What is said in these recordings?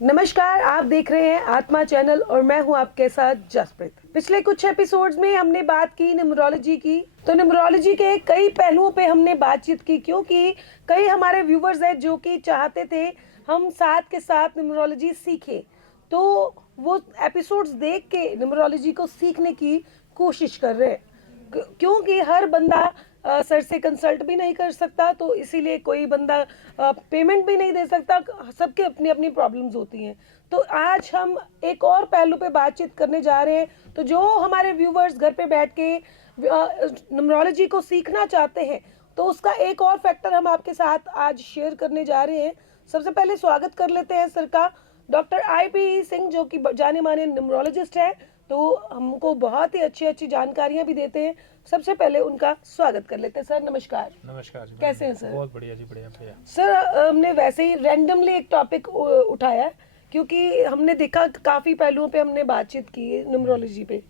नमस्कार, आप देख रहे हैं आत्मा चैनल और मैं हूं आपके साथ जसप्रीत। पिछले कुछ एपिसोड्स में हमने बात की न्यूमरोलॉजी की, तो न्यूमरोलॉजी के कई पहलुओं पे हमने बातचीत की क्योंकि कई हमारे व्यूवर्स हैं जो कि चाहते थे हम साथ के साथ न्यूमरोलॉजी सीखें, तो वो एपिसोड्स देख के न्यूमरोलॉजी को सीखने की कोशिश कर रहे हैं क्योंकि हर बंदा सर से कंसल्ट भी नहीं कर सकता, तो इसीलिए कोई बंदा पेमेंट भी नहीं दे सकता। सबके अपनी अपनी प्रॉब्लम्स होती हैं। तो आज हम एक और पहलू पे बातचीत करने जा रहे हैं। तो जो हमारे व्यूवर्स घर पे बैठ के न्यूमरोलॉजी को सीखना चाहते हैं, तो उसका एक और फैक्टर हम आपके साथ आज शेयर करने जा रहे हैं। सबसे पहले स्वागत कर लेते हैं सर का, डॉक्टर IP सिंह, जो कि जाने माने न्यूमरोलॉजिस्ट है, तो हमको बहुत ही अच्छी अच्छी जानकारियां भी देते हैं। सबसे पहले उनका स्वागत कर लेते हैं। सर नमस्कार। नमस्कार जी। कैसे हैं सर? बहुत बढ़िया जी, बढ़िया बढ़िया। सर हमने वैसे ही रैंडमली एक टॉपिक उठाया है क्योंकि हमने देखा काफ़ी पहलुओं पे हमने बातचीत की न्यूमरोलॉजी पे।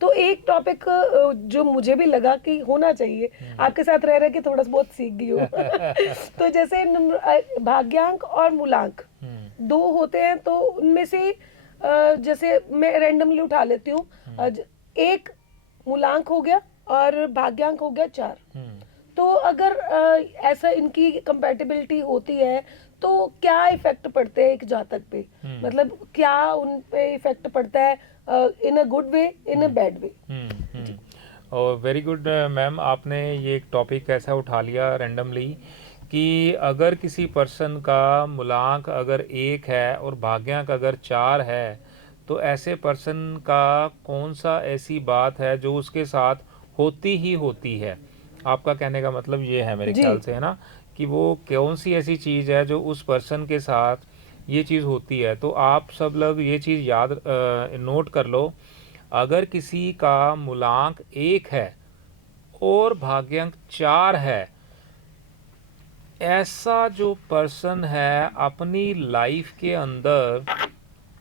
तो एक टॉपिक जो मुझे भी लगा कि होना चाहिए, आपके साथ रह रहे कि थोड़ा बहुत सीख गई हूँ। तो जैसे भाग्यांक और मूलांक दो होते हैं, तो उनमें से जैसे मैं रैंडमली उठा लेती हूँ। एक मूलांक हो गया और भाग्यांक हो गया 4। तो अगर ऐसा इनकी कंपैटिबिलिटी होती है तो क्या इफेक्ट पड़ते हैं एक जातक पे? मतलब क्या उन पे इफेक्ट पड़ता है इन a good way, in a bad way? और वेरी गुड मैम, आपने ये एक टॉपिक ऐसा उठा लिया रैंडमली कि अगर किसी पर्सन का मूलांक अगर 1 है और भाग्यांक अगर 4 है, तो ऐसे पर्सन का कौन सा ऐसी बात है जो उसके साथ होती ही होती है। आपका कहने का मतलब ये है मेरे ख्याल से, है ना, कि वो कौन सी ऐसी चीज़ है जो उस पर्सन के साथ ये चीज़ होती है। तो आप सब लोग ये चीज़ याद नोट कर लो, अगर किसी का मूलांक 1 है और भाग्यांक 4 है, ऐसा जो पर्सन है अपनी लाइफ के अंदर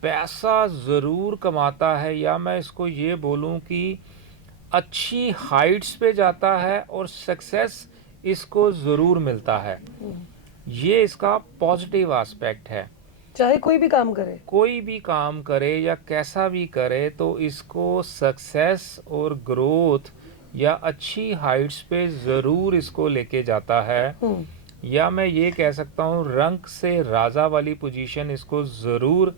पैसा ज़रूर कमाता है, या मैं इसको ये बोलूं कि अच्छी हाइट्स पे जाता है और सक्सेस इसको ज़रूर मिलता है। ये इसका पॉजिटिव एस्पेक्ट है। चाहे कोई भी काम करे, कोई भी काम करे या कैसा भी करे, तो इसको सक्सेस और ग्रोथ या अच्छी हाइट्स पे ज़रूर इसको लेके जाता है। या मैं ये कह सकता हूँ रंक से राजा वाली पोजीशन इसको ज़रूर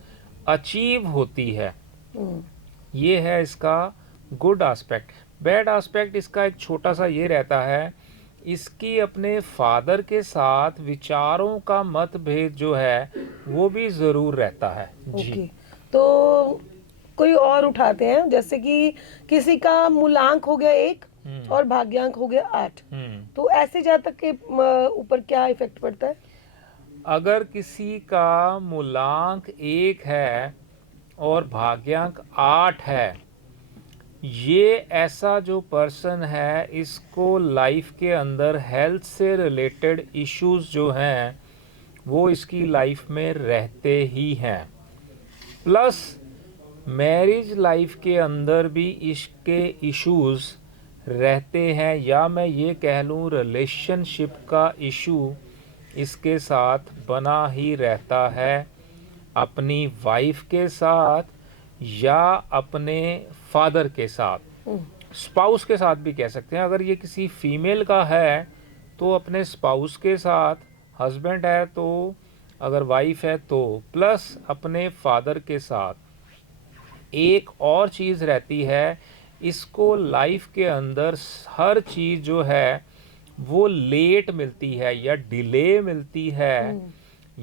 अचीव होती है। ये है इसका गुड एस्पेक्ट। बैड एस्पेक्ट इसका एक छोटा सा ये रहता है, इसकी अपने फादर के साथ विचारों का मतभेद जो है वो भी ज़रूर रहता है जी। तो कोई और उठाते हैं, जैसे कि किसी का मूलांक हो गया 1 और भाग्यांक हो गया 8, तो ऐसे जातक के ऊपर क्या इफेक्ट पड़ता है? अगर किसी का मूलांक 1 है और भाग्यांक 8 है, ये ऐसा जो पर्सन है इसको लाइफ के अंदर हेल्थ से रिलेटेड इश्यूज जो हैं वो इसकी लाइफ में रहते ही हैं। प्लस मैरिज लाइफ के अंदर भी इसके इश्यूज रहते हैं, या मैं ये कह लूँ रिलेशनशिप का इशू इसके साथ बना ही रहता है, अपनी वाइफ के साथ या अपने फादर के साथ, स्पाउस के साथ भी कह सकते हैं। अगर ये किसी फीमेल का है तो अपने स्पाउस के साथ, हस्बैंड है तो, अगर वाइफ है तो, प्लस अपने फादर के साथ। एक और चीज़ रहती है, इसको लाइफ के अंदर हर चीज़ जो है वो लेट मिलती है या डिले मिलती है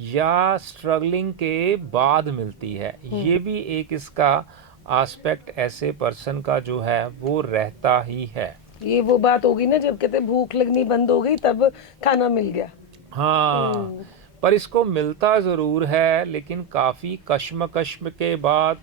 या स्ट्रगलिंग के बाद मिलती है। ये भी एक इसका एस्पेक्ट ऐसे पर्सन का जो है वो रहता ही है। ये वो बात होगी ना जब कहते भूख लगनी बंद हो गई तब खाना मिल गया। हाँ, पर इसको मिलता ज़रूर है, लेकिन काफ़ी कश्मकश के बाद,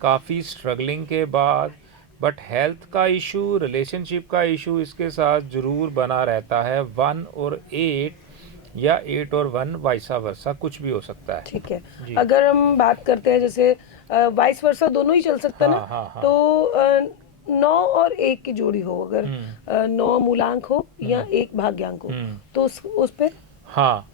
काफ़ी स्ट्रगलिंग के बाद। बट हेल्थ का इशू, रिलेशनशिप का इशू इसके साथ ज़रूर बना रहता है। 1 और 8 या 8 और 1 वाइसा वर्सा कुछ भी हो सकता है। ठीक है, अगर हम बात करते हैं जैसे वाइस वर्सा दोनों ही चल सकता है ना। हाँ। तो 9 और 1 की जोड़ी हो, अगर 9 मूलांक हो या 1 भाग्यांक हो, तो उस पे हाँ,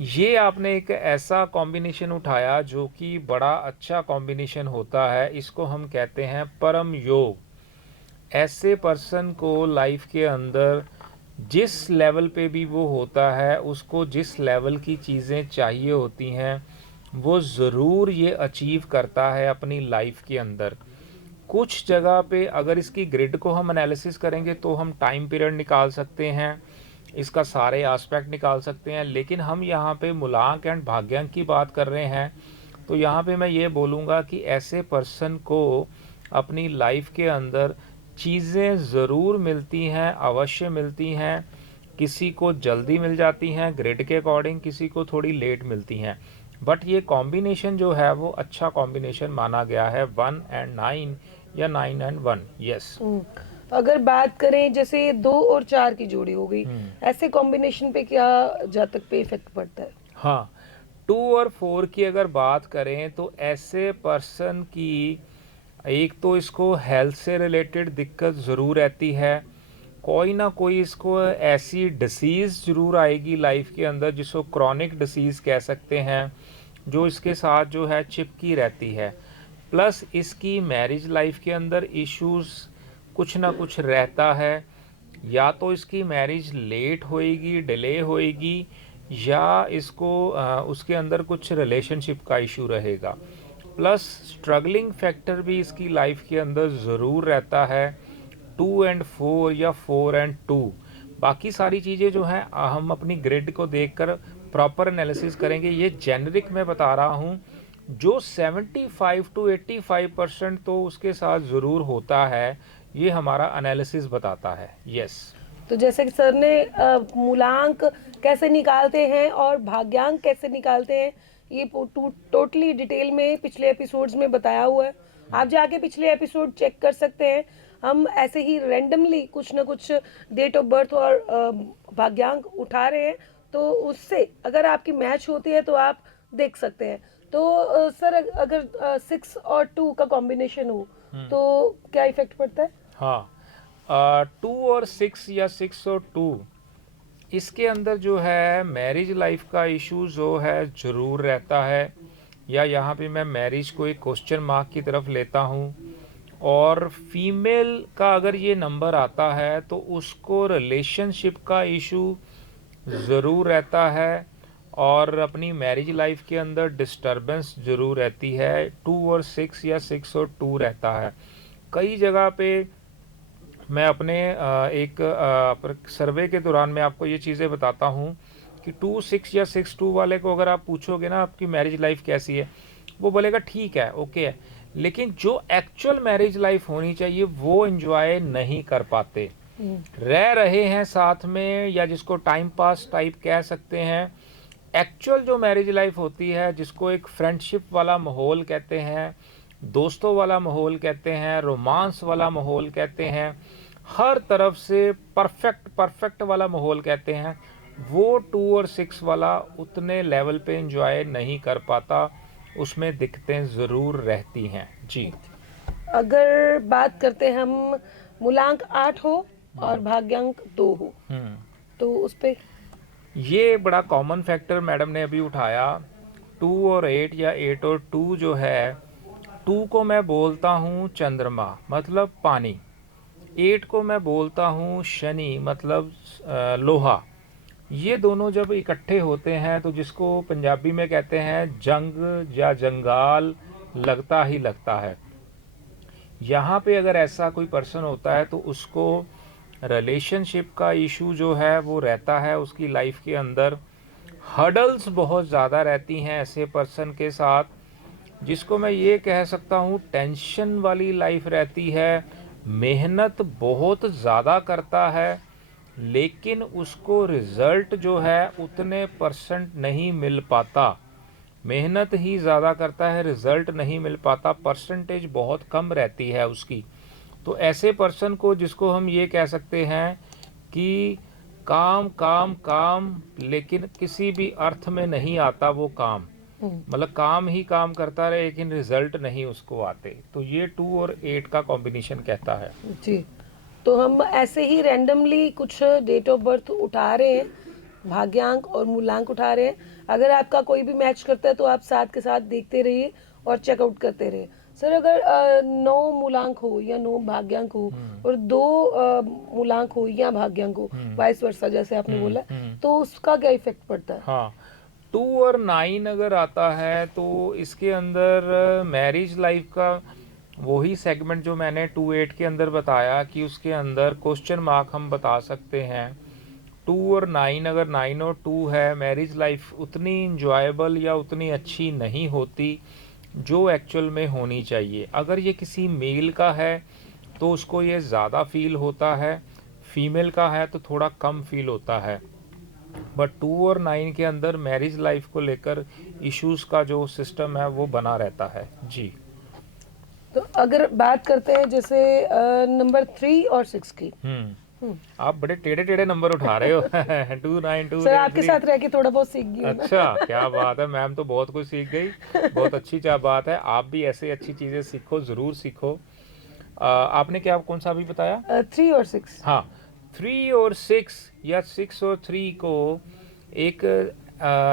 ये आपने एक ऐसा कॉम्बिनेशन उठाया जो कि बड़ा अच्छा कॉम्बिनेशन होता है, इसको हम कहते हैं परम योग। ऐसे पर्सन को लाइफ के अंदर जिस लेवल पे भी वो होता है, उसको जिस लेवल की चीज़ें चाहिए होती हैं, वो ज़रूर ये अचीव करता है अपनी लाइफ के अंदर। कुछ जगह पे अगर इसकी ग्रिड को हम एनालिसिस करेंगे तो हम टाइम पीरियड निकाल सकते हैं, इसका सारे एस्पेक्ट निकाल सकते हैं, लेकिन हम यहाँ पे मूलांक एंड भाग्यांक की बात कर रहे हैं। तो यहाँ पे मैं ये बोलूँगा कि ऐसे पर्सन को अपनी लाइफ के अंदर चीज़ें ज़रूर मिलती हैं, अवश्य मिलती हैं। किसी को जल्दी मिल जाती हैं ग्रिड के अकॉर्डिंग, किसी को थोड़ी लेट मिलती हैं, बट ये कॉम्बिनेशन जो है वो अच्छा कॉम्बिनेशन माना गया है 1 एंड 9 या 9 एंड 1। यस। अगर बात करें जैसे 2 और 4 की जोड़ी हो गई, ऐसे कॉम्बिनेशन पे क्या जातक पे इफेक्ट पड़ता है? हाँ, 2 और 4 की अगर बात करें तो ऐसे पर्सन की एक तो इसको हेल्थ से रिलेटेड दिक्कत ज़रूर रहती है, कोई ना कोई इसको ऐसी डिसीज़ ज़रूर आएगी लाइफ के अंदर जिसको क्रॉनिक डिसीज़ कह सकते हैं, जो इसके साथ जो है चिपकी रहती है। प्लस इसकी मैरिज लाइफ के अंदर इश्यूज़ कुछ ना कुछ रहता है, या तो इसकी मैरिज लेट होएगी, डिले होएगी, या इसको उसके अंदर कुछ रिलेशनशिप का इशू रहेगा। प्लस स्ट्रगलिंग फैक्टर भी इसकी लाइफ के अंदर ज़रूर रहता है, 2 एंड 4 या 4 एंड 2। बाकी सारी चीज़ें जो हैं हम अपनी ग्रिड को देखकर प्रॉपर एनालिसिस करेंगे। ये जेनरिक मैं बता रहा हूँ, जो 75 टू 85% तो उसके साथ ज़रूर होता है, ये हमारा एनालिसिस बताता है। यस। तो जैसे कि सर ने मूलांक कैसे निकालते हैं और भाग्यांक कैसे निकालते हैं, ये टोटली डिटेल में पिछले एपिसोड्स में बताया हुआ है। आप जाके पिछले एपिसोड चेक कर सकते हैं। हम ऐसे ही रैंडमली कुछ ना कुछ डेट ऑफ बर्थ और भाग्यांक उठा रहे हैं, तो उससे अगर आपकी मैच होती है तो आप देख सकते हैं। तो सर अगर 6 और 2 का कॉम्बिनेशन हो तो क्या इफेक्ट पड़ता है? हाँ, 2 और 6 या 6 और 2, इसके अंदर जो है मैरिज लाइफ का इशू जो है ज़रूर रहता है, या यहाँ पे मैं मैरिज को एक क्वेश्चन मार्क की तरफ लेता हूँ। और फीमेल का अगर ये नंबर आता है तो उसको रिलेशनशिप का इशू ज़रूर रहता है, और अपनी मैरिज लाइफ के अंदर डिस्टरबेंस ज़रूर रहती है। 2 और 6 या 6 और 2 रहता है। कई जगह पे मैं अपने एक सर्वे के दौरान मैं आपको ये चीज़ें बताता हूँ कि 2 6 या 6 2 वाले को अगर आप पूछोगे ना आपकी मैरिज लाइफ कैसी है, वो बोलेगा ठीक है, ओके है, लेकिन जो एक्चुअल मैरिज लाइफ होनी चाहिए वो एंजॉय नहीं कर पाते, रह रहे हैं साथ में, या जिसको टाइम पास टाइप कह सकते हैं। एक्चुअल जो मैरिज लाइफ होती है, जिसको एक फ्रेंडशिप वाला माहौल कहते हैं, दोस्तों वाला माहौल कहते हैं, रोमांस वाला माहौल कहते हैं, हर तरफ से परफेक्ट वाला माहौल कहते हैं, वो 2 और 6 वाला उतने लेवल पे एंजॉय नहीं कर पाता, उसमें दिक्कतें ज़रूर रहती हैं। जी। अगर बात करते हैं हम मूलांक 8 हो और भाग्यांक 2 हो, तो उस पे ये बड़ा कॉमन फैक्टर मैडम ने अभी उठाया, 2 और 8 या 8 और 2 जो है, 2 को मैं बोलता हूँ चंद्रमा मतलब पानी, 8 को मैं बोलता हूँ शनि मतलब लोहा। ये दोनों जब इकट्ठे होते हैं तो जिसको पंजाबी में कहते हैं जंग या जंगाल लगता ही लगता है। यहाँ पे अगर ऐसा कोई पर्सन होता है तो उसको रिलेशनशिप का इशू जो है वो रहता है उसकी लाइफ के अंदर। हर्डल्स बहुत ज़्यादा रहती हैं ऐसे पर्सन के साथ, जिसको मैं ये कह सकता हूँ टेंशन वाली लाइफ रहती है, मेहनत बहुत ज़्यादा करता है, लेकिन उसको रिज़ल्ट जो है उतने परसेंट नहीं मिल पाता। मेहनत ही ज़्यादा करता है, रिज़ल्ट नहीं मिल पाता, परसेंटेज बहुत कम रहती है उसकी। तो ऐसे पर्सन को जिसको हम ये कह सकते हैं कि काम काम काम, लेकिन किसी भी अर्थ में नहीं आता वो काम, मतलब काम ही काम करता रहे लेकिन रिजल्ट नहीं उसको आते, तो ये 2 और 8 का कॉम्बिनेशन कहता है। जी, तो हम ऐसे ही रैंडमली कुछ डेट ऑफ बर्थ उठा रहे हैं, भाग्यांक और मूलांक उठा रहे हैं। अगर आपका कोई भी मैच करता है तो आप साथ के साथ देखते रहिए और चेकआउट करते रहिए। सर अगर 9 मूलांक हो या 9 भाग्यांक हो और 2 मूलांक हो या भाग्यांक हो, वाइस वर्सा जैसे आपने बोला, तो उसका क्या इफेक्ट पड़ता है? हाँ, 2 और 9 अगर आता है तो इसके अंदर मैरिज लाइफ का वही सेगमेंट जो मैंने 2-8 के अंदर बताया कि उसके अंदर क्वेश्चन मार्क हम बता सकते हैं। 2 और 9 अगर 9 और 2 है, मैरिज लाइफ उतनी इंजॉयबल या उतनी अच्छी नहीं होती जो एक्चुअल में होनी चाहिए। अगर ये किसी मेल का है तो उसको ये ज़्यादा फील होता है, फीमेल का है तो थोड़ा कम फील होता है। बट 2 और 9 के अंदर मैरिज लाइफ को लेकर इश्यूज का जो सिस्टम है वो बना रहता है। जी, तो अगर बात करते हैं जैसे नंबर 3 और 6 की। आप बड़े टेढ़े टेढ़े नंबर उठा रहे हो। 2 9 2 सर आपके साथ रह के थोड़ा बहुत सीख गई हूँ ना। अच्छा, क्या बात है मैम, तो बहुत कुछ सीख गई। बहुत अच्छी बात है, आप भी ऐसे अच्छी चीजें सीखो, जरूर सीखो। आपने क्या कौन सा अभी बताया? 3 और 6। हाँ, 3 और 6 या 6 और 3 को एक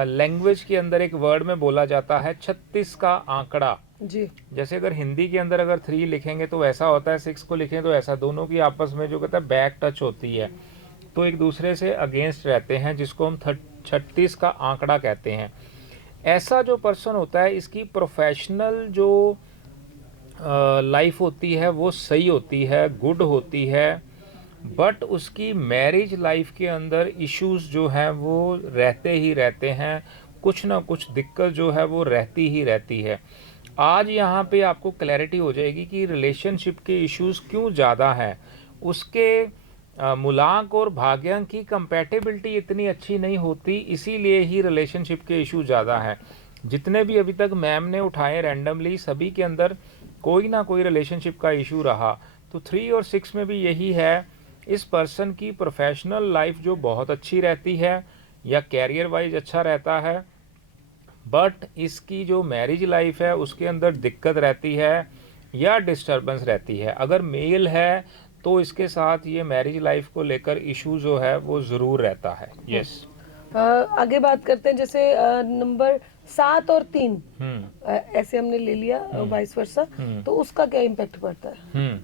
लैंग्वेज के अंदर एक वर्ड में बोला जाता है 36 का आंकड़ा। जी। जैसे अगर हिंदी के अंदर अगर 3 लिखेंगे तो ऐसा होता है, 6 को लिखें तो ऐसा, दोनों की आपस में जो कहता है बैक टच होती है, तो एक दूसरे से अगेंस्ट रहते हैं, जिसको हम 36 का आंकड़ा कहते हैं। ऐसा जो पर्सन होता है, इसकी प्रोफेशनल जो लाइफ होती है वो सही होती है, गुड होती है, बट उसकी मैरिज लाइफ के अंदर इश्यूज जो हैं वो रहते ही रहते हैं, कुछ ना कुछ दिक्कत जो है वो रहती ही रहती है। आज यहाँ पे आपको क्लैरिटी हो जाएगी कि रिलेशनशिप के इश्यूज क्यों ज़्यादा हैं। उसके मूलांक और भाग्यांक की कंपैटिबिलिटी इतनी अच्छी नहीं होती, इसीलिए ही रिलेशनशिप के इशू ज़्यादा हैं। जितने भी अभी तक मैम ने उठाए रैंडमली, सभी के अंदर कोई ना कोई रिलेशनशिप का इशू रहा। तो 3 और 6 में भी यही है। इस पर्सन की प्रोफेशनल लाइफ जो बहुत अच्छी रहती है या कैरियर वाइज अच्छा रहता है, बट इसकी जो मैरिज लाइफ है उसके अंदर दिक्कत रहती है या डिस्टरबेंस रहती है। अगर मेल है तो इसके साथ ये मैरिज लाइफ को लेकर इशू जो है वो ज़रूर रहता है। यस। आगे बात करते हैं जैसे नंबर 7 और 3 ऐसे हमने ले लिया वाइस वर्सा, तो उसका क्या इम्पैक्ट पड़ता है?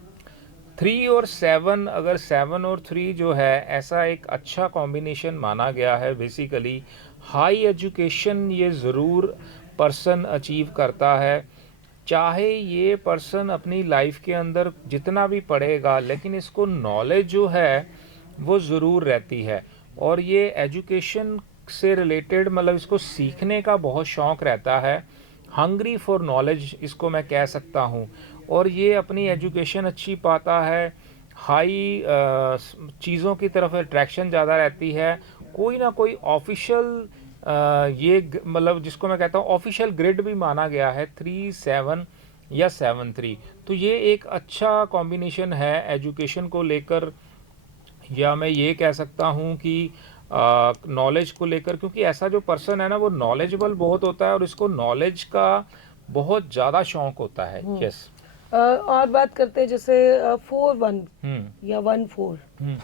3 और 7, अगर 7 और 3 जो है, ऐसा एक अच्छा कॉम्बिनेशन माना गया है। बेसिकली हाई एजुकेशन ये ज़रूर पर्सन अचीव करता है, चाहे ये पर्सन अपनी लाइफ के अंदर जितना भी पढ़ेगा, लेकिन इसको नॉलेज जो है वो ज़रूर रहती है। और ये एजुकेशन से रिलेटेड, मतलब इसको सीखने का बहुत शौक़ रहता है, हंग्री फॉर नॉलेज इसको मैं कह सकता हूँ। और ये अपनी एजुकेशन अच्छी पाता है, हाई चीज़ों की तरफ अट्रैक्शन ज़्यादा रहती है, कोई ना कोई ऑफिशियल ये मतलब जिसको मैं कहता हूँ ऑफिशियल ग्रिड भी माना गया है 3-7 या 7-3। तो ये एक अच्छा कॉम्बिनेशन है एजुकेशन को लेकर, या मैं ये कह सकता हूँ कि नॉलेज को लेकर, क्योंकि ऐसा जो पर्सन है ना वो नॉलेजेबल बहुत होता है और इसको नॉलेज का बहुत ज़्यादा शौक होता है। यस। और बात करते हैं जैसे 4-1 या 1-4।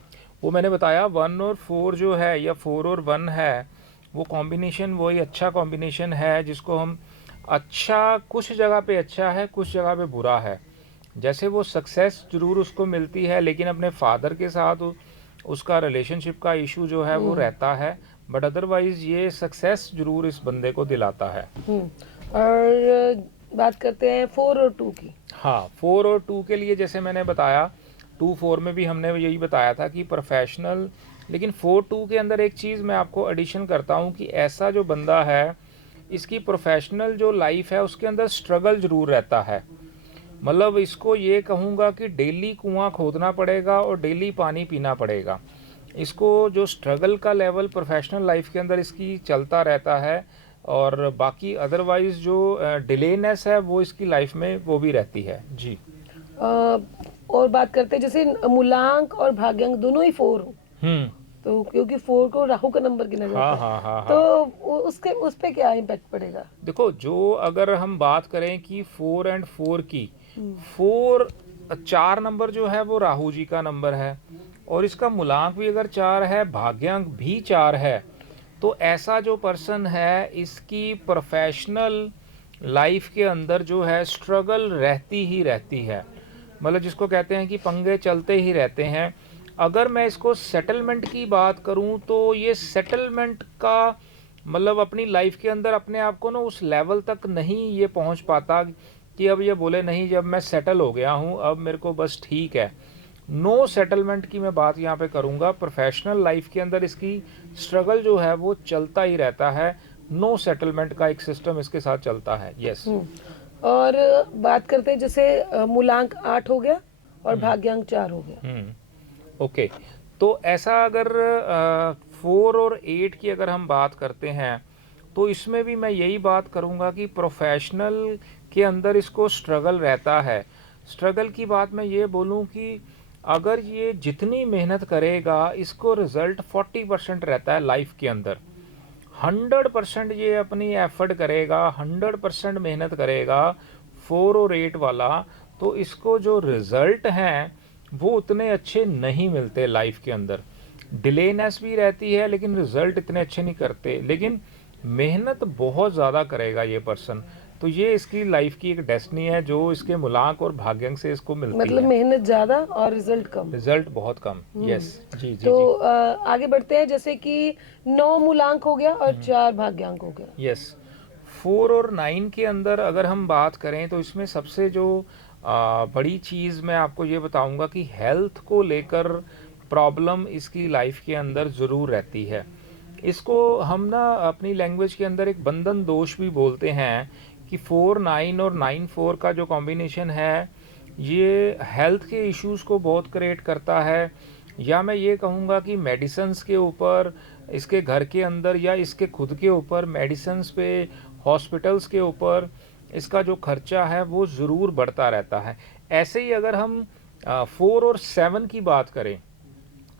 वो मैंने बताया 1 और 4 जो है, या 4 और 1 है, वो कॉम्बिनेशन वही अच्छा कॉम्बिनेशन है जिसको हम अच्छा, कुछ जगह पे अच्छा है, कुछ जगह पे बुरा है। जैसे वो सक्सेस ज़रूर उसको मिलती है, लेकिन अपने फादर के साथ उसका रिलेशनशिप का इशू जो है वो रहता है, बट अदरवाइज ये सक्सेस ज़रूर इस बंदे को दिलाता है। और बात करते हैं 4 और 2 की। हाँ, 4 और 2 के लिए जैसे मैंने बताया, 2-4 में भी हमने यही बताया था कि प्रोफेशनल, लेकिन 4-2 के अंदर एक चीज़ मैं आपको एडिशन करता हूँ कि ऐसा जो बंदा है, इसकी प्रोफेशनल जो लाइफ है उसके अंदर स्ट्रगल ज़रूर रहता है। मतलब इसको ये कहूँगा कि डेली कुआं खोदना पड़ेगा और डेली पानी पीना पड़ेगा। इसको जो स्ट्रगल का लेवल प्रोफेशनल लाइफ के अंदर इसकी चलता रहता है, और बाकी अदरवाइज जो डिलेनेस है वो इसकी लाइफ में वो भी रहती है। जी। और बात करते हैं जैसे मूलांक और भाग्यांक दोनों ही 4 हो, तो क्योंकि 4 को राहु का नंबर गिना जाता है। हाँ। तो उसके उस पे क्या इम्पैक्ट पड़ेगा? देखो, जो अगर हम बात करें कि 4 और 4 की, 4 नंबर जो है वो राहु जी का नंबर है, और इसका मूलांक भी अगर 4 है, भाग्यांक भी 4 है, तो ऐसा जो पर्सन है इसकी प्रोफेशनल लाइफ के अंदर जो है स्ट्रगल रहती ही रहती है, मतलब जिसको कहते हैं कि पंगे चलते ही रहते हैं। अगर मैं इसको सेटलमेंट की बात करूं तो ये सेटलमेंट का मतलब अपनी लाइफ के अंदर अपने आप को ना उस लेवल तक नहीं ये पहुंच पाता कि अब ये बोले नहीं जब मैं सेटल हो गया हूं अब मेरे को बस ठीक है। नो सेटलमेंट की मैं बात यहाँ पे करूँगा। प्रोफेशनल लाइफ के अंदर इसकी स्ट्रगल जो है वो चलता ही रहता है। नो सेटलमेंट का एक सिस्टम इसके साथ चलता है। यस। और बात करते हैं जैसे मूलांक 8 हो गया और भाग्यांक 4 हो गया। ओके, तो ऐसा अगर 4 और 8 की अगर हम बात करते हैं तो इसमें भी मैं यही बात करूँगा कि प्रोफेशनल के अंदर इसको स्ट्रगल रहता है। स्ट्रगल की बात मैं ये बोलूँ कि अगर ये जितनी मेहनत करेगा इसको रिजल्ट 40% रहता है लाइफ के अंदर। 100% ये अपनी एफर्ट करेगा, 100% मेहनत करेगा 4 और 8 वाला, तो इसको जो रिजल्ट हैं वो उतने अच्छे नहीं मिलते लाइफ के अंदर। डिलेनेस भी रहती है लेकिन रिजल्ट इतने अच्छे नहीं करते, लेकिन मेहनत बहुत ज़्यादा करेगा ये पर्सन। तो ये इसकी लाइफ की एक डेस्टिनी है जो इसके मूलांक और भाग्यांक से इसको मिलती मतलब है। मेहनत ज्यादा और रिजल्ट कम। रिजल्ट बहुत कम। यस जी जी तो जी। आगे बढ़ते हैं जैसे कि 9 मूलांक हो गया और 4 भाग्यांक हो गया। यस, 4 और 9 के अंदर अगर हम बात करें तो इसमें सबसे जो बड़ी चीज़ मैं आपको ये बताऊंगा कि हेल्थ को लेकर प्रॉब्लम इसकी लाइफ के अंदर ज़रूर रहती है। इसको हम ना अपनी लैंग्वेज के अंदर एक बंधन दोष भी बोलते हैं कि 4-9 और 9-4 का जो कॉम्बिनेशन है ये हेल्थ के इश्यूज़ को बहुत क्रिएट करता है। या मैं ये कहूँगा कि मेडिसिन्स के ऊपर, इसके घर के अंदर या इसके खुद के ऊपर मेडिसिन्स पे, हॉस्पिटल्स के ऊपर इसका जो खर्चा है वो ज़रूर बढ़ता रहता है। ऐसे ही अगर हम 4 और 7 की बात करें,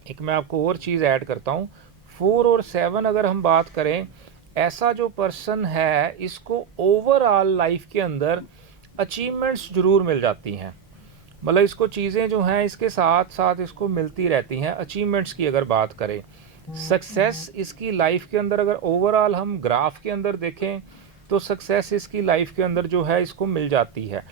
एक मैं आपको और चीज़ ऐड करता हूँ। 4 और 7 अगर हम बात करें, ऐसा जो पर्सन है इसको ओवरऑल लाइफ के अंदर अचीवमेंट्स ज़रूर मिल जाती हैं, मतलब इसको चीज़ें जो हैं इसके साथ साथ इसको मिलती रहती हैं। अचीवमेंट्स की अगर बात करें, सक्सेस इसकी लाइफ के अंदर अगर ओवरऑल हम ग्राफ के अंदर देखें तो सक्सेस इसकी लाइफ के अंदर जो है इसको मिल जाती है।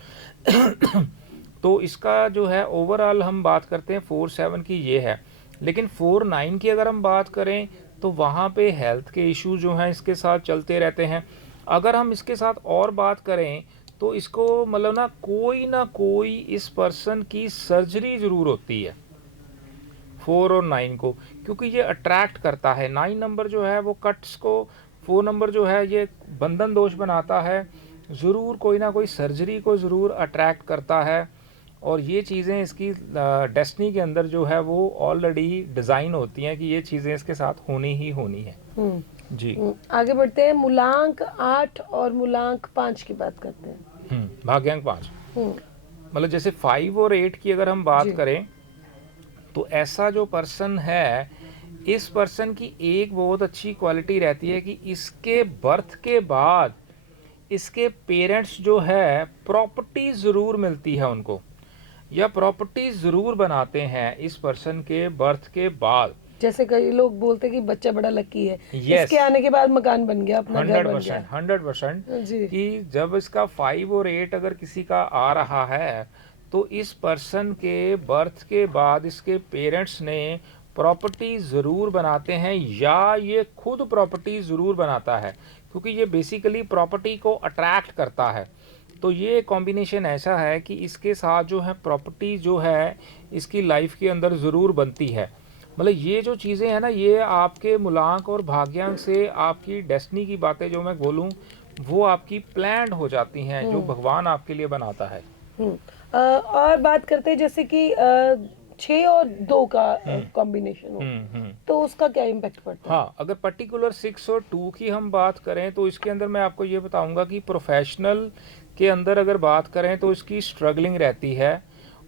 तो इसका जो है ओवरऑल हम बात करते हैं 4-7 की ये है। लेकिन 4-9 की अगर हम बात करें तो वहाँ पे हेल्थ के इशू जो हैं इसके साथ चलते रहते हैं। अगर हम इसके साथ और बात करें तो इसको मतलब ना कोई इस पर्सन की सर्जरी ज़रूर होती है 4 और 9 को, क्योंकि ये अट्रैक्ट करता है। 9 नंबर जो है वो कट्स को, 4 नंबर जो है ये बंधन दोष बनाता है, ज़रूर कोई ना कोई सर्जरी को ज़रूर अट्रैक्ट करता है। और ये चीज़ें इसकी डेस्टिनी के अंदर जो है वो ऑलरेडी डिज़ाइन होती हैं कि ये चीज़ें इसके साथ होनी ही होनी है। जी। आगे बढ़ते हैं, मूलांक 8 और मूलांक 5 की बात करते हैं। भाग्यांक 5, मतलब जैसे 5 और 8 की अगर हम बात करें तो ऐसा जो पर्सन है, इस पर्सन की एक बहुत अच्छी क्वालिटी रहती है कि इसके बर्थ के बाद इसके पेरेंट्स जो है प्रॉपर्टी ज़रूर मिलती है उनको, या प्रॉपर्टी ज़रूर बनाते हैं इस पर्सन के बर्थ के बाद। जैसे कई लोग बोलते हैं कि बच्चा बड़ा लकी है, Yes. इसके आने के बाद मकान बन गया, अपना घर बन गया। 100% जी। कि जब इसका 5 और 8 अगर किसी का आ रहा है तो इस पर्सन के बर्थ के बाद इसके पेरेंट्स ने प्रॉपर्टी ज़रूर बनाते हैं, या ये खुद प्रॉपर्टी ज़रूर बनाता है, क्योंकि ये बेसिकली प्रॉपर्टी को अट्रैक्ट करता है। तो ये कॉम्बिनेशन ऐसा है कि इसके साथ जो है प्रॉपर्टी जो है इसकी लाइफ के अंदर ज़रूर बनती है। मतलब ये जो चीज़ें हैं ना, ये आपके मूलांक और भाग्यांक से आपकी डेस्टिनी की बातें जो मैं बोलूँ वो आपकी प्लान्ड हो जाती हैं, जो भगवान आपके लिए बनाता है। और बात करते हैं जैसे कि 6 और 2 का कॉम्बिनेशन हो, तो उसका क्या इम्पैक्ट पड़ता है? हाँ, अगर पर्टिकुलर 6 और 2 की हम बात करें तो इसके अंदर मैं आपको ये बताऊंगा कि प्रोफेशनल के अंदर अगर बात करें तो इसकी स्ट्रगलिंग रहती है,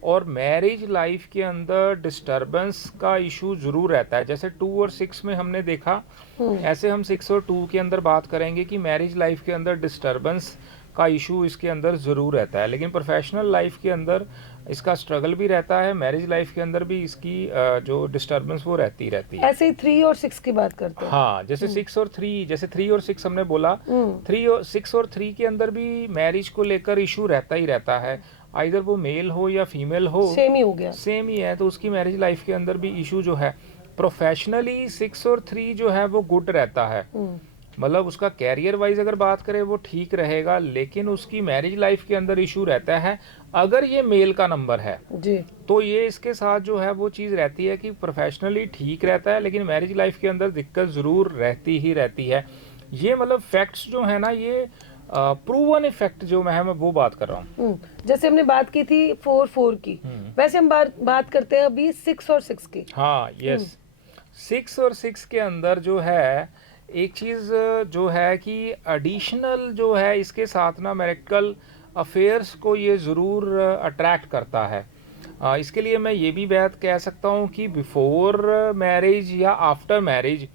और मैरिज लाइफ के अंदर डिस्टर्बेंस का इशू ज़रूर रहता है। जैसे 2 और 6 में हमने देखा, ऐसे हम 6 और 2 के अंदर बात करेंगे कि मैरिज लाइफ के अंदर डिस्टर्बेंस का इशू इसके अंदर ज़रूर रहता है। लेकिन प्रोफेशनल लाइफ के अंदर इसका स्ट्रगल भी रहता है, मैरिज लाइफ के अंदर भी इसकी जो डिस्टर्बेंस वो रहती है। ऐसे ही 3 और 6 की बात करते हैं। हाँ, जैसे 6 और 3, जैसे 3 और 6 हमने बोला, 3 और 6 और 3 के अंदर भी मैरिज को लेकर इशू रहता ही रहता है। आइदर वो मेल हो या फीमेल हो, सेम ही हो गया, सेम ही है, तो उसकी मैरिज लाइफ के अंदर भी इशू जो है प्रोफेशनली 6 और 3 जो है वो गुड रहता है। मतलब उसका कैरियर वाइज अगर बात करें वो ठीक रहेगा, लेकिन उसकी मैरिज लाइफ के अंदर इशू रहता है। अगर ये मेल का नंबर है जी, तो ये इसके साथ जो है वो चीज़ रहती है कि प्रोफेशनली ठीक रहता है, लेकिन मैरिज लाइफ के अंदर दिक्कत ज़रूर रहती ही रहती है। ये मतलब फैक्ट्स जो है ना, ये प्रूवन इफेक्ट जो मैं वो बात कर रहा हूँ। जैसे हमने बात की थी 4 की, वैसे हम बात करते हैं अभी 6 और 6 की। हाँ, यस, 6 और 6 के अंदर जो है एक चीज़ जो है कि एडिशनल जो है इसके साथ ना मैरिटल अफेयर्स को ये ज़रूर अट्रैक्ट करता है। इसके लिए मैं ये भी बात कह सकता हूँ कि बिफोर मैरिज या आफ्टर मैरिज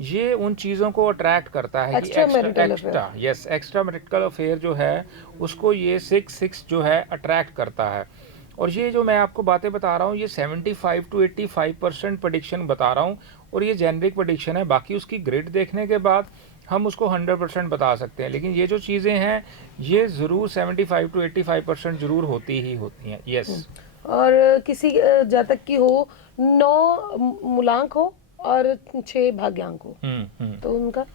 ये उन चीज़ों को अट्रैक्ट करता है कि एक्स्ट्रा मैरिटल अफेयर जो है उसको ये 6 जो है अट्रैक्ट करता है। और ये जो मैं आपको बातें बता रहा हूँ ये 75 to 85% प्रेडिक्शन बता रहा हूँ, और ये जेनरिक प्रेडिक्शन है। बाकी उसकी ग्रिड देखने के बाद हम उसको 100% बता सकते हैं, लेकिन ये जो चीज़ें हैं ये ज़रूर 75 to 85% ज़रूर होती ही होती हैं। यस। और किसी जातक की हो 9 मूलांक हो और 6 भाग्यांक हो, तो उनका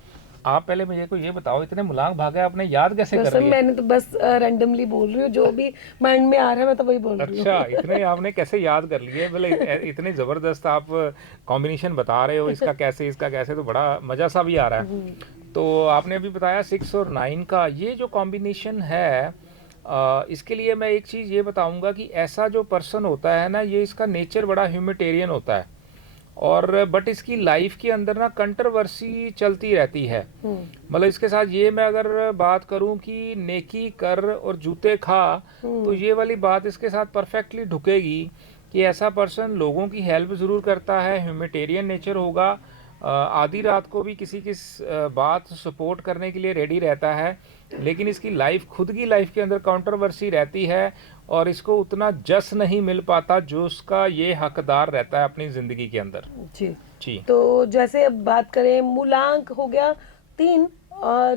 आप पहले मुझे को ये बताओ, इतने मूलांक भाग्य आपने याद कैसे कर लिए? मैंने तो बस रैंडमली बोल रही हूँ, जो भी माइंड में आ रहा है मैं तो वही बोल रही हूँ। अच्छा, इतने आपने कैसे याद कर लिए? बोले इतने जबरदस्त आप कॉम्बिनेशन बता रहे हो, इसका कैसे इसका कैसे, तो बड़ा मजा सा भी आ रहा है। तो आपने अभी बताया 6 और 9 का ये जो कॉम्बिनेशन है, इसके लिए मैं एक चीज़ ये बताऊंगा कि ऐसा जो पर्सन होता है ना, ये इसका नेचर बड़ा ह्यूमैनिटेरियन होता है, और बट इसकी लाइफ के अंदर ना कंट्रोवर्सी चलती रहती है। मतलब इसके साथ ये मैं अगर बात करूं कि नेकी कर और जूते खा, तो ये वाली बात इसके साथ परफेक्टली ढुकेगी कि ऐसा पर्सन लोगों की हेल्प ज़रूर करता है, ह्यूमैनिटेरियन नेचर होगा, आधी रात को भी किसी की बात सपोर्ट करने के लिए रेडी रहता है, लेकिन इसकी लाइफ खुद की लाइफ के अंदर कंट्रोवर्सी रहती है और इसको उतना जस नहीं मिल पाता जो उसका ये हकदार रहता है अपनी ज़िंदगी के अंदर। जी जी। तो जैसे अब बात करें, मूलांक हो गया 3 और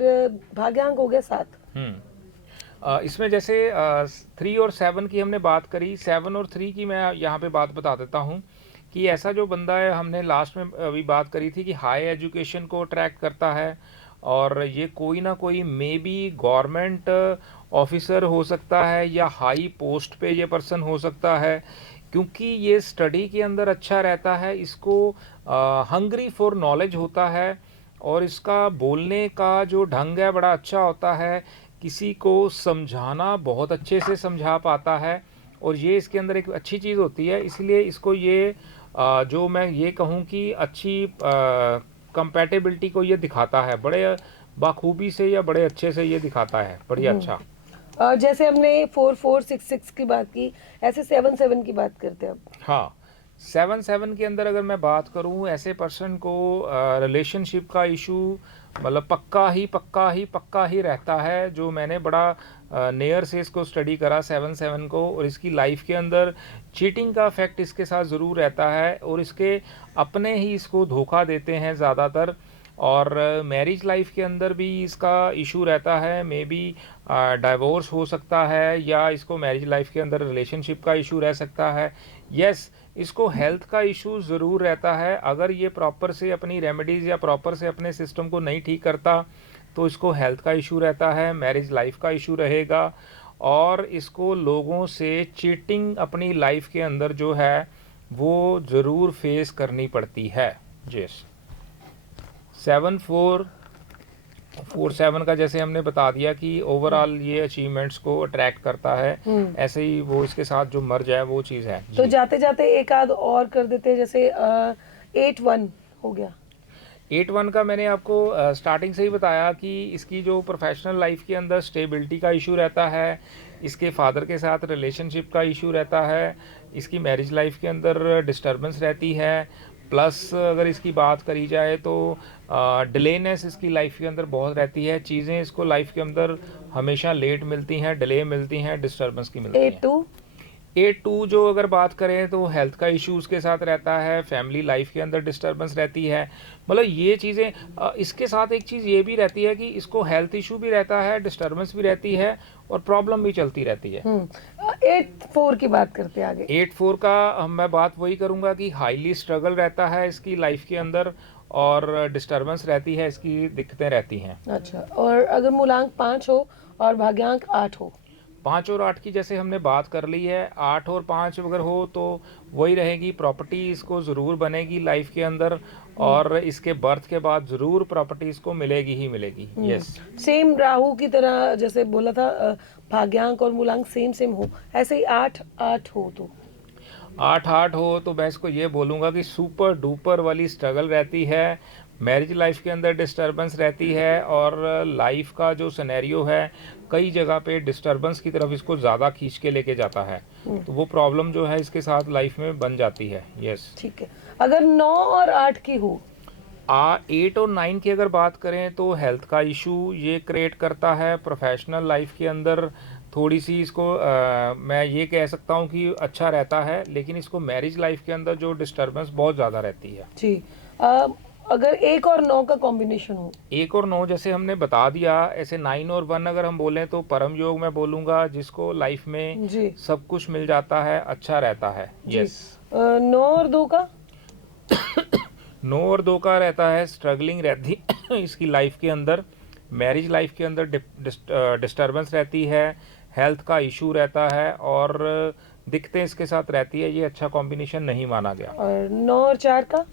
भाग्यांक हो गया 7। इसमें जैसे 3 और 7 की हमने बात करी, 7 और 3 की मैं यहाँ पे बात बता देता हूँ कि ऐसा जो बंदा है, हमने लास्ट में अभी बात करी थी कि हाई एजुकेशन को अट्रैक्ट करता है, और ये कोई ना कोई मे बी गवर्नमेंट ऑफिसर हो सकता है या हाई पोस्ट पे ये पर्सन हो सकता है, क्योंकि ये स्टडी के अंदर अच्छा रहता है, इसको हंग्री फॉर नॉलेज होता है, और इसका बोलने का जो ढंग है बड़ा अच्छा होता है, किसी को समझाना बहुत अच्छे से समझा पाता है, और ये इसके अंदर एक अच्छी चीज़ होती है। इसलिए इसको ये जो मैं ये कहूँ कि अच्छी कंपैटिबिलिटी को ये दिखाता है, बड़े बाखूबी से या बड़े अच्छे से ये दिखाता है, बढ़िया अच्छा। और जैसे हमने 4 6 6 की बात की, ऐसे 7 की बात करते हैं अब। हाँ, 7 के अंदर अगर मैं बात करूँ, ऐसे पर्सन को रिलेशनशिप का इशू मतलब पक्का ही रहता है, जो मैंने बड़ा नेयर से इसको स्टडी करा 7 को, और इसकी लाइफ के अंदर चीटिंग का इफेक्ट इसके साथ ज़रूर रहता है, और इसके अपने ही इसको धोखा देते हैं ज़्यादातर, और मैरिज लाइफ के अंदर भी इसका इशू रहता है, मे बी डाइवोर्स हो सकता है, या इसको मैरिज लाइफ के अंदर रिलेशनशिप का इशू रह सकता है। यस, इसको हेल्थ का इशू ज़रूर रहता है, अगर ये प्रॉपर से अपनी रेमेडीज़ या प्रॉपर से अपने सिस्टम को नहीं ठीक करता तो इसको हेल्थ का इशू रहता है, मैरिज लाइफ का इशू रहेगा, और इसको लोगों से चीटिंग अपनी लाइफ के अंदर जो है वो ज़रूर फेस करनी पड़ती है। यस, 7 का जैसे हमने बता दिया कि ओवरऑल ये अचीवमेंट्स को अट्रैक्ट करता है, ऐसे ही वो इसके साथ जो मर्ज है वो चीज़ है। तो जाते जाते एक आध और कर देते हैं, जैसे 8 हो गया। 8 का मैंने आपको स्टार्टिंग से ही बताया कि इसकी जो प्रोफेशनल लाइफ के अंदर स्टेबिलिटी का इशू रहता है, इसके फादर के साथ रिलेशनशिप का इशू रहता है, इसकी मैरिज लाइफ के अंदर डिस्टर्बेंस रहती है, प्लस अगर इसकी बात करी जाए तो डिलेनेस इसकी लाइफ के अंदर बहुत रहती है, चीज़ें इसको लाइफ के अंदर हमेशा लेट मिलती हैं, डिले मिलती हैं, डिस्टर्बेंस की मिलती हैं। 8-2 8-2 जो अगर बात करें तो हेल्थ का इशू उसके साथ रहता है, फैमिली लाइफ के अंदर डिस्टर्बेंस रहती है, मतलब ये चीज़ें इसके साथ एक चीज़ ये भी रहती है कि इसको हेल्थ इशू भी रहता है, डिस्टर्बेंस भी रहती है और प्रॉब्लम भी चलती रहती है। 8-4 की बात करते हैं आगे। 8-4 का मैं बात वही करूँगा कि हाईली स्ट्रगल रहता है इसकी लाइफ के अंदर और डिस्टर्बेंस रहती है, इसकी दिक्कतें रहती हैं। अच्छा, और अगर मूलांक 5 हो और भाग्यांक 8 हो? 5 और 8 की जैसे हमने बात कर ली है, 8 और 5 अगर हो तो वही रहेगी, प्रॉपर्टी इसको ज़रूर बनेगी लाइफ के अंदर और इसके बर्थ के बाद ज़रूर प्रॉपर्टी इसको मिलेगी ही मिलेगी। यस, सेम राहु की तरह जैसे बोला था, भाग्यांक और मूलांक सेम सेम हो, ऐसे ही 8-8 हो तो? 8-8 हो तो मैं इसको ये बोलूँगा कि सुपर डुपर वाली स्ट्रगल रहती है, मैरिज लाइफ के अंदर डिस्टर्बेंस रहती है और लाइफ का जो सिनेरियो है कई जगह पे डिस्टर्बेंस की तरफ इसको ज़्यादा खींच के लेके जाता है, तो वो प्रॉब्लम जो है इसके साथ लाइफ में बन जाती है। यस, ठीक है। अगर 9 और 8 की हो? 8 और 9 की अगर बात करें तो हेल्थ का इशू ये क्रिएट करता है, प्रोफेशनल लाइफ के अंदर थोड़ी सी इसको मैं ये कह सकता हूँ कि अच्छा रहता है, लेकिन इसको मैरिज लाइफ के अंदर जो डिस्टर्बेंस बहुत ज़्यादा रहती है। जी। अगर 1 और 9 का कॉम्बिनेशन हो? 1 और 9 जैसे हमने बता दिया, ऐसे 9 और 1 अगर हम बोलें तो परम योग मैं बोलूँगा, जिसको लाइफ में जी सब कुछ मिल जाता है, अच्छा रहता है। यस, 9 और 2 का? 9 और 2 का रहता है, स्ट्रगलिंग रहती इसकी लाइफ के अंदर, मैरिज लाइफ के अंदर डिस्टर्बेंस रहती है, हेल्थ का इशू रहता है और दिक्कतें इसके साथ रहती है, ये अच्छा कॉम्बिनेशन नहीं माना गया। और 9 और 4 का?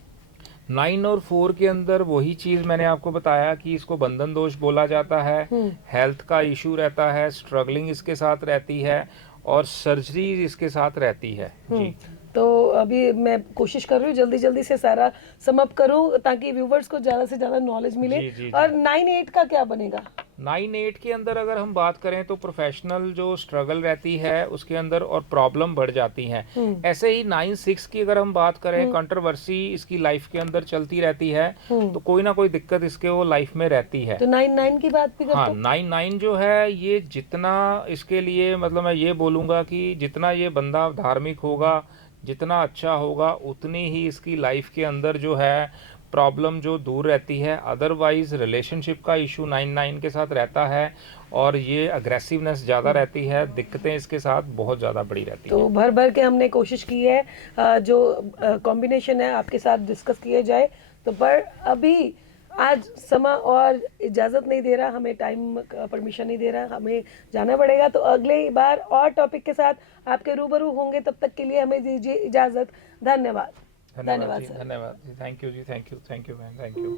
9 और 4 के अंदर वही चीज़ मैंने आपको बताया कि इसको बंधन दोष बोला जाता है, हेल्थ का इशू रहता है, स्ट्रगलिंग इसके साथ रहती है और सर्जरी इसके साथ रहती है। जी, तो अभी मैं कोशिश कर रही हूँ जल्दी जल्दी से सारा समअप करूँ ताकि व्यूवर्स को ज़्यादा से ज़्यादा नॉलेज मिले। जी, जी, जी। और 9-8 का क्या बनेगा? 9-8 के अंदर अगर हम बात करें तो प्रोफेशनल जो स्ट्रगल रहती है उसके अंदर और प्रॉब्लम बढ़ जाती हैं। ऐसे ही 9-6 की अगर हम बात करें, कंट्रोवर्सी इसकी लाइफ के अंदर चलती रहती है, तो कोई ना कोई दिक्कत इसके वो लाइफ में रहती है। तो 9-9 की बात भी करते हाँ, हैं? 9-9 जो है ये जितना इसके लिए मतलब मैं ये बोलूँगा कि जितना ये बंदा धार्मिक होगा, जितना अच्छा होगा, उतनी ही इसकी लाइफ के अंदर जो है प्रॉब्लम जो दूर रहती है। अदरवाइज रिलेशनशिप का इशू 9-9 के साथ रहता है और ये अग्रेसिवनेस ज़्यादा रहती है, दिक्कतें इसके साथ बहुत ज़्यादा बड़ी रहती तो हैं। भर भर के हमने कोशिश की है जो कॉम्बिनेशन है आपके साथ डिस्कस किए जाए, तो पर अभी आज समय और इजाज़त नहीं दे रहा, हमें टाइम परमिशन नहीं दे रहा, हमें जाना पड़ेगा। तो अगले बार और टॉपिक के साथ आपके रूबरू होंगे, तब तक के लिए हमें दीजिए इजाज़त। धन्यवाद। धन्यवाद जी, सर। धन्यवाद ji, thank you ji, thank you ma'am, thank you.